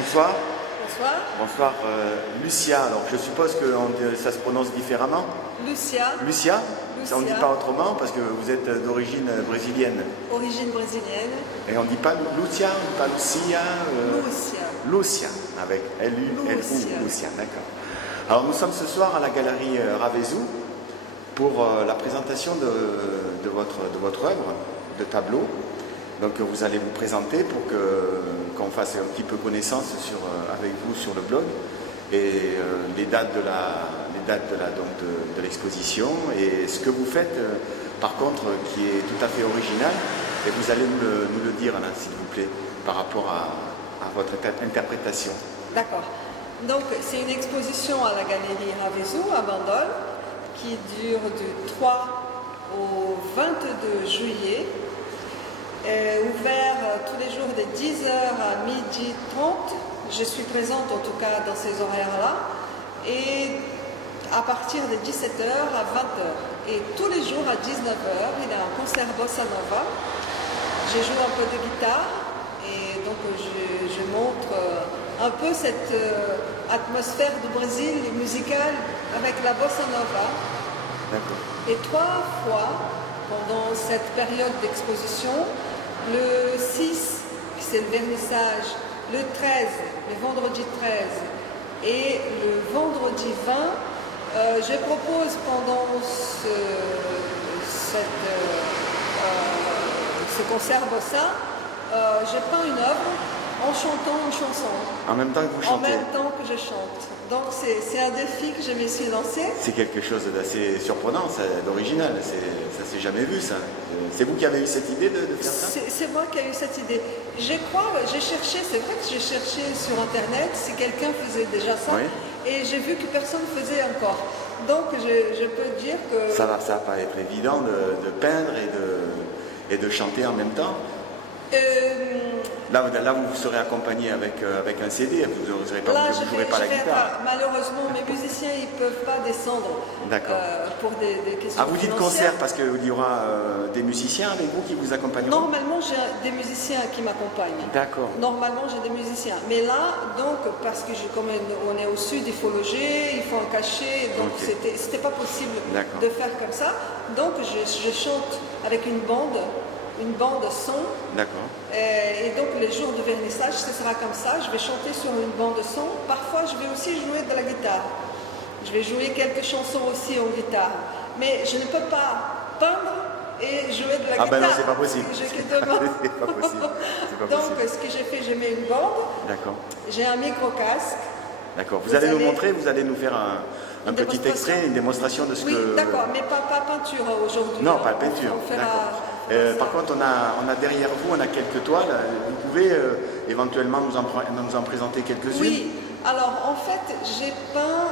Bonsoir. Bonsoir. Bonsoir, Lucia. Alors, je suppose que ça se prononce différemment. Lucia. Lucia. Ça, on ne dit pas autrement parce que vous êtes d'origine brésilienne. Origine brésilienne. Et on ne dit pas Lucia, on ne dit pas Lucia. Lucia. Lucia, avec L-U-L-U. Lucia, d'accord. Alors, nous sommes ce soir à la galerie Ravezou pour la présentation de votre œuvre de tableau. Donc vous allez vous présenter pour qu'on fasse un petit peu connaissance avec vous sur le blog et les dates de l'exposition et ce que vous faites par contre qui est tout à fait original et vous allez nous le dire là s'il vous plaît par rapport à votre interprétation. D'accord. Donc c'est une exposition à la galerie Ravezou à Bandol qui dure du 3 au 22 juillet. Ouvert tous les jours de 10h à 12h30. Je suis présente en tout cas dans ces horaires-là. Et à partir de 17h à 20h. Et tous les jours à 19h, il y a un concert Bossa Nova. Je joue un peu de guitare et donc je montre un peu cette atmosphère du Brésil musicale avec la Bossa Nova. Et 3 fois pendant cette période d'exposition, le 6, c'est le vernissage, le 13, le vendredi 13 et le vendredi 20, je propose pendant ce concert Bossa, je peins une œuvre en chantant une chanson. En même temps que vous chantez. En même temps que je chante. Donc c'est un défi que je me suis lancé. C'est quelque chose d'assez surprenant, d'original. Ça s'est jamais vu ça. C'est vous qui avez eu cette idée de faire ça? C'est moi qui ai eu cette idée. Je crois, j'ai cherché, c'est vrai que j'ai cherché sur internet si quelqu'un faisait déjà ça. Oui. Et j'ai vu que personne ne faisait encore. Donc je peux dire que... Ça va pas être évident de peindre et de chanter en même temps. Là, vous serez accompagné avec un CD, vous ne jouerez pas la guitare. Malheureusement, mes musiciens ne peuvent pas descendre pour des questions vous dites concert parce qu'il y aura des musiciens avec vous qui vous accompagneront? Normalement, j'ai des musiciens qui m'accompagnent. D'accord. Normalement, j'ai des musiciens. Mais là, donc, parce que comme on est au sud, il faut loger, il faut un cachet, donc c'était pas possible de faire comme ça. Donc, je chante avec une bande son. D'accord. Et donc les jours de vernissage, ce sera comme ça. Je vais chanter sur une bande son. Parfois, je vais aussi jouer de la guitare. Je vais jouer quelques chansons aussi en guitare. Mais je ne peux pas peindre et jouer de la guitare. Ah ben non, c'est pas possible. J'ai que deux mains. C'est pas possible. Donc, ce que j'ai fait, je mets une bande. D'accord. J'ai un micro-casque. D'accord. Vous allez nous montrer, vous allez nous faire un petit extrait, une démonstration de ce que... Oui, d'accord, mais pas peinture aujourd'hui. Non, pas peinture. D'accord. Par contre, on a derrière vous, on a quelques toiles. Vous pouvez éventuellement nous en présenter quelques-unes? Oui. Alors, en fait, j'ai peint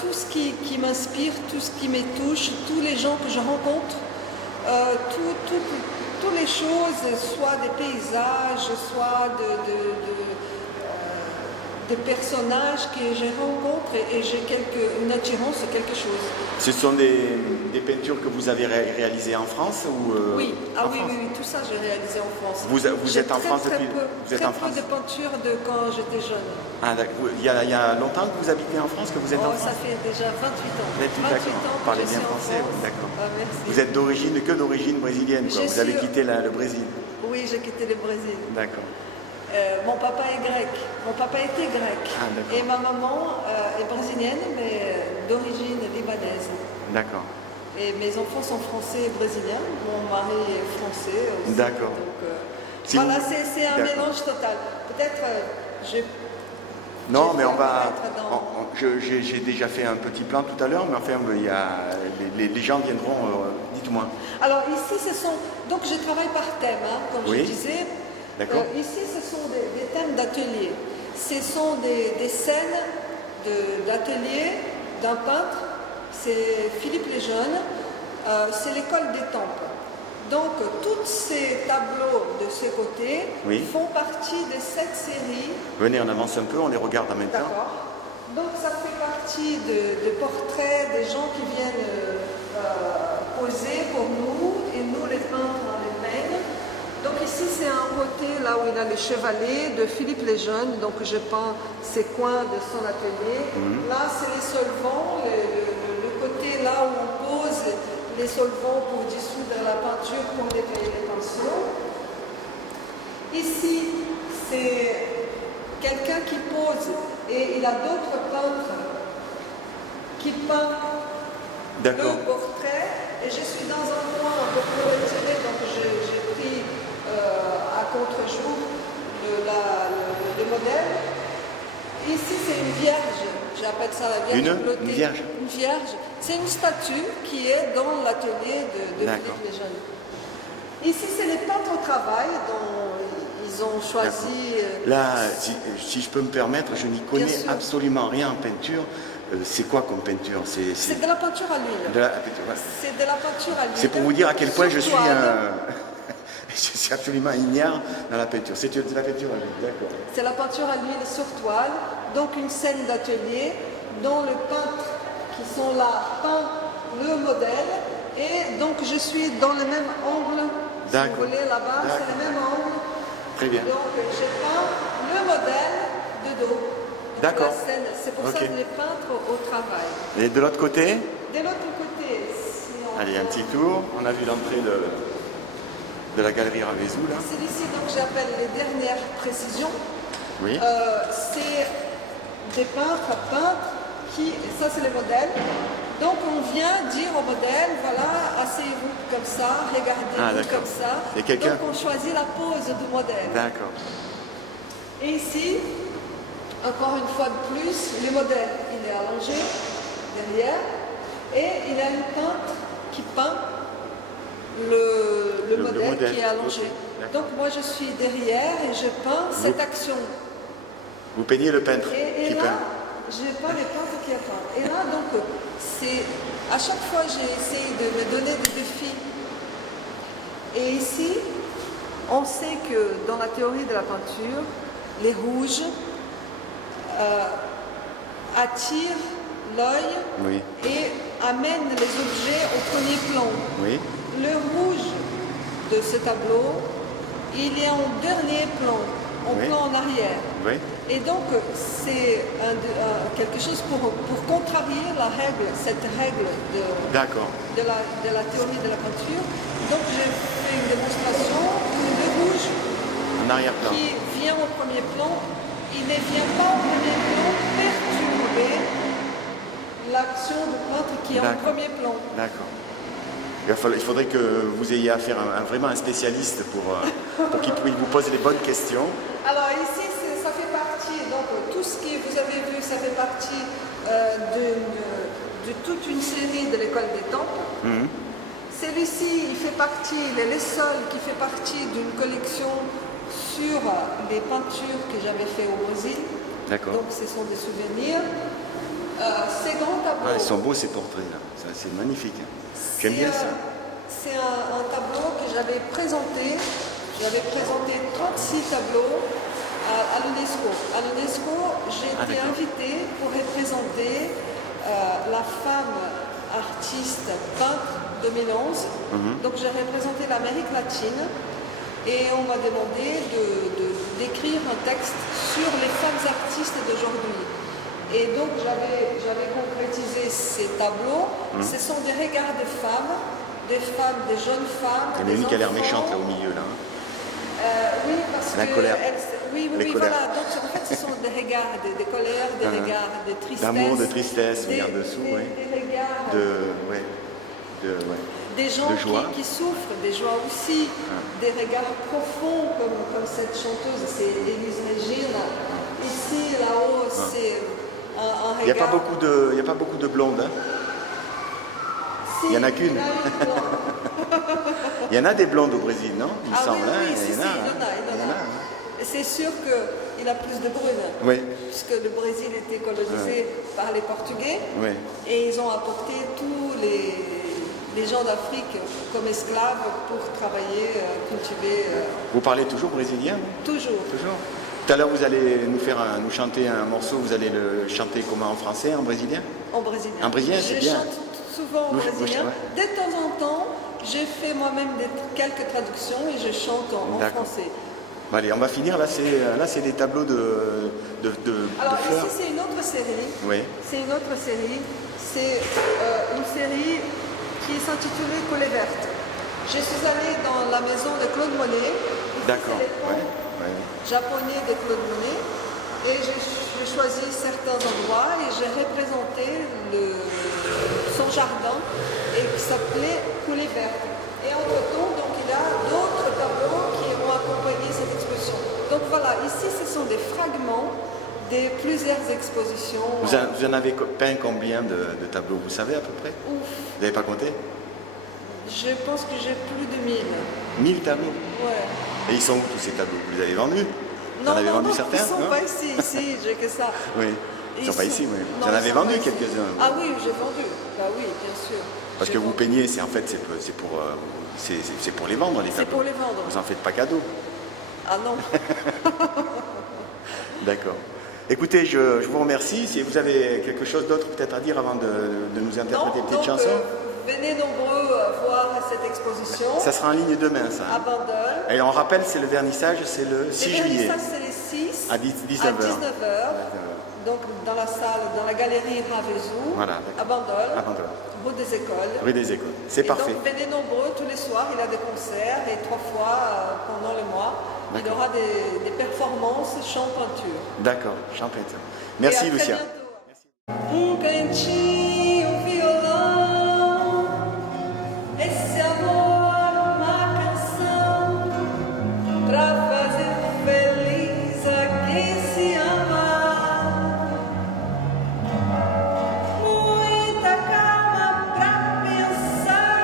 tout ce qui m'inspire, tout ce qui me touche, tous les gens que je rencontre, toutes les choses, soit des paysages, soit des personnages que je rencontre et j'ai une attirance, quelque chose. Ce sont des peintures que vous avez réalisées en France ou Oui, oui, tout ça j'ai réalisé en France. Vous êtes en France depuis... Vous êtes en France? Très peu de peinture de quand j'étais jeune. Ah d'accord. Il y a longtemps que vous habitez en France, que vous êtes en France? Ça fait déjà 28 ans. 28 ans vous parlez bien français, d'accord. Merci. Vous êtes d'origine brésilienne, quoi. Vous avez quitté le Brésil? Oui, j'ai quitté le Brésil. D'accord. Mon papa est grec, mon papa était grec et ma maman est brésilienne mais d'origine libanaise. D'accord. Et mes enfants sont français et brésiliens, mon mari est français aussi. D'accord. Voilà, c'est un mélange total. Peut-être Non, mais on va... J'ai déjà fait un petit plan tout à l'heure, mais enfin, les gens viendront, dites-moi. Alors ici, donc je travaille par thème, comme je disais. D'accord. Ici, ce sont des thèmes d'atelier. Ce sont des scènes d'atelier d'un peintre, c'est Philippe Lejeune, c'est l'école des temples. Donc, tous ces tableaux de ce côté font partie de cette série. Venez, on avance un peu, on les regarde en même temps. D'accord. Donc, ça fait partie de portraits des gens qui viennent poser pour nous, et nous, les peintres, on les peigne. Donc ici c'est un côté là où il a les chevalets de Philippe Lejeune, donc je peins ces coins de son atelier. Là c'est les solvants, le côté là où on pose les solvants pour dissoudre la peinture, pour nettoyer les pinceaux. Ici c'est quelqu'un qui pose et il a d'autres peintres qui peignent le portrait. Et je suis dans un coin un peu plus retiré, donc j'ai pris à contre-jour le modèle. Ici, c'est une vierge, j'appelle ça la vierge flottée. Une vierge. Une vierge. C'est une statue qui est dans l'atelier de Philippe Lejeune. Ici, c'est les peintres au travail dont ils ont choisi... Là, si je peux me permettre, je n'y connais absolument rien en peinture. C'est quoi comme peinture? C'est de la peinture à l'huile. C'est de la peinture à l'huile. C'est pour vous dire à quel point je suis je suis absolument ignare dans la peinture. C'est de la peinture à l'huile, d'accord. C'est la peinture à l'huile sur toile, donc une scène d'atelier dont le peintre qui sont là peint le modèle et donc je suis dans le même angle. Si vous voulez là-bas, c'est le même angle. Très bien. Donc je peins le modèle de dos. D'accord. C'est pour ça que les peintres au travail. Et de l'autre côté? De l'autre côté, allez, un petit tour. On a vu l'entrée de la galerie Ravezou là. C'est ici donc j'appelle les dernières précisions. Oui. C'est des peintres qui, ça c'est le modèle. Donc on vient dire au modèle, voilà, asseyez-vous comme ça, regardez-vous comme ça. Et quelqu'un. Donc on choisit la pose du modèle. D'accord. Et ici, encore une fois de plus, le modèle, il est allongé derrière et il y a une peintre qui peint le modèle qui est allongé. Donc moi je suis derrière et je peins cette action. Vous peignez le peintre qui peint. Je peins les peintres qui peint. Et là donc, à chaque fois j'ai essayé de me donner des défis. Et ici, on sait que dans la théorie de la peinture, les rouges attire l'œil et amène les objets au premier plan. Oui. Le rouge de ce tableau, il est en dernier plan, en plan en arrière. Oui. Et donc c'est quelque chose pour contrarier la règle, cette règle de la théorie de la peinture. Donc j'ai fait une démonstration où le rouge en arrière-plan qui vient au premier plan, il ne vient pas au premier plan perturber l'action du peintre qui est en premier plan. D'accord. Il faudrait que vous ayez affaire à vraiment un spécialiste pour qu'il vous pose les bonnes questions. Alors ici, ça fait partie, donc tout ce que vous avez vu, ça fait partie de toute une série de l'école des temples. Celui-ci, il fait partie, il est le seul qui fait partie d'une collection sur les peintures que j'avais fait au Brésil. D'accord. Donc ce sont des souvenirs. Ces grands tableaux. Ils sont beaux ces portraits là, c'est magnifique. J'aime bien ça. C'est un tableau que j'avais présenté. J'avais présenté 36 tableaux à l'UNESCO. À l'UNESCO, j'ai été invitée pour représenter la femme artiste peintre 2011. Donc j'ai représenté l'Amérique latine et on m'a demandé d'écrire un texte sur les femmes artistes d'aujourd'hui. Et donc j'avais concrétisé ces tableaux. Ce sont des regards de femmes, des jeunes femmes. Il y en a une qui a l'air méchante là au milieu là. Oui, parce la colère. Oui, voilà. Donc en fait, ce sont des regards, des colères, des regards de tristesse. D'amour, de tristesse, des dessous, des regards. Des gens de joie. Qui souffrent, des joies aussi, des regards profonds comme cette chanteuse, c'est Élise Régine. Ici, là-haut, c'est un regard. Il n'y a pas beaucoup de blondes. Hein. Si, il n'y en a qu'une. Il y en a des blondes au Brésil, non? Il me semble. Oui, il y en a. C'est sûr qu'il a plus de brunes. Oui. Puisque le Brésil était colonisé par les Portugais. Oui. Et ils ont apporté tous les gens d'Afrique comme esclaves pour travailler, cultiver. Vous parlez toujours brésilien? Toujours. Toujours. Tout à l'heure, vous allez nous chanter un morceau. Vous allez le chanter comment? En français, en brésilien? En brésilien. En brésilien, c'est bien. Je chante souvent en brésilien. De temps en temps, J'ai fait moi-même quelques traductions et je chante en français. Bon, allez, on va finir. Là, c'est des tableaux de Alors fleurs. ici, c'est une autre série. Oui. C'est une autre série. C'est une série qui s'intitulait Collée verte. Je suis allée dans la maison de Claude Monet. D'accord. C'est les ponts japonais de Claude Monet. Et j'ai choisi certains endroits et j'ai représenté son jardin et qui s'appelait Coulée verte. Et entre-temps, donc, il y a d'autres tableaux qui ont accompagné cette exposition. Donc voilà, ici ce sont des fragments de plusieurs expositions. Vous en avez peint combien de tableaux, vous savez à peu près? Ouf. Vous n'avez pas compté? Je pense que j'ai plus de 1000. 1000 tableaux? Ouais. Et ils sont où tous ces tableaux? Vous les avez vendus? Vous en avez vendu certains? Ils ne sont pas ici, j'ai que ça. Oui, ils ne sont pas ici, oui. Non, Vous en avez vendu quelques-uns? Ah oui, j'ai vendu. Bah oui, bien sûr. Parce que vous peignez, c'est pour les vendre, les tableaux. C'est pour les vendre. Vous n'en faites pas cadeau. Ah non. D'accord. Écoutez, je vous remercie. Si vous avez quelque chose d'autre peut-être à dire avant de nous interpréter une petite chanson. Venez nombreux voir cette exposition. Ça sera en ligne demain, ça. À Bandol. Et on rappelle, c'est le vernissage, c'est le 6 juillet. Le vernissage, c'est les 6 à 19h. Donc dans la salle, dans la galerie Ravezou, voilà, à Bandol, rue des Écoles. Rue des Écoles, c'est parfait. Donc venez nombreux tous les soirs, il y a des concerts et 3 fois pendant le mois, il y aura des performances chant peinture. D'accord, chant peinture. Merci Lucia. Um cantinho, violão, esse amor, uma canção, pra fazer feliz a quem se ama. Muita calma pra pensar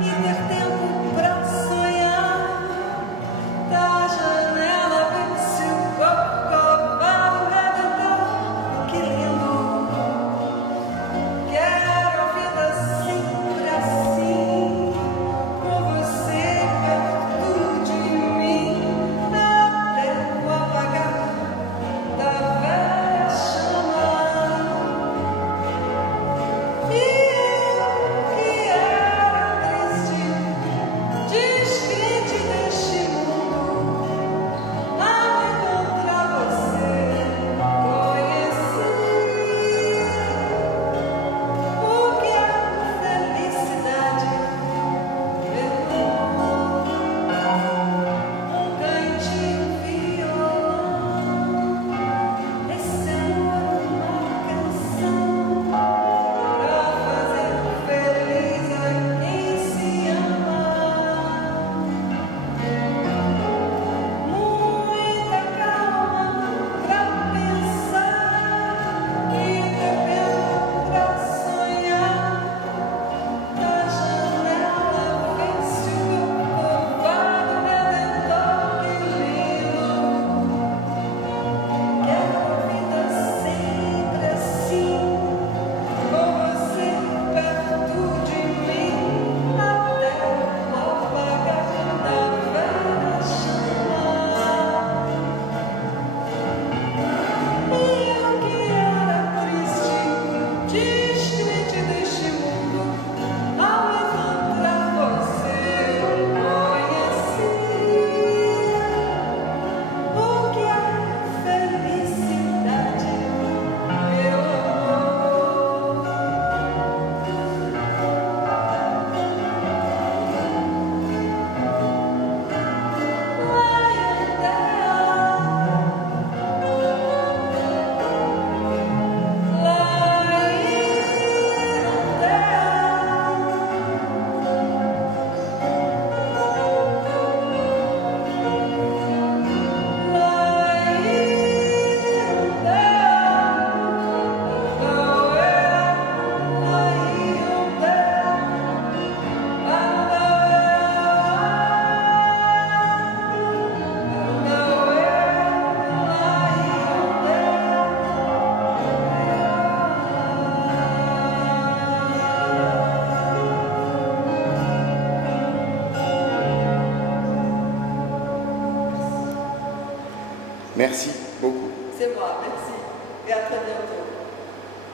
e ter tempo pra sonhar. Da janela vê-se o Corcovado Redentor, que lindo. Quero a vida sempre assim, com você perto de mim, até o apagar da velha chama. E eu que era triste, descrente deste mundo, ao encontrar você, conheci o que é felicidade. Um cantinho, violão, esse amor, uma canção, pra fazer feliz a quem se ama. Muita calma pra pensar e ter tempo pra sonhar. Da janela vê-se o Corcovado Redentor, que lindo. Quero a vida sempre assim, com você perto de mim, até o apagar da velha chama. E eu que era triste, descrente deste mundo, ao encontrar você, conheci o que é felicidade, meu amor. Merci beaucoup. C'est moi, merci. Et à très bientôt.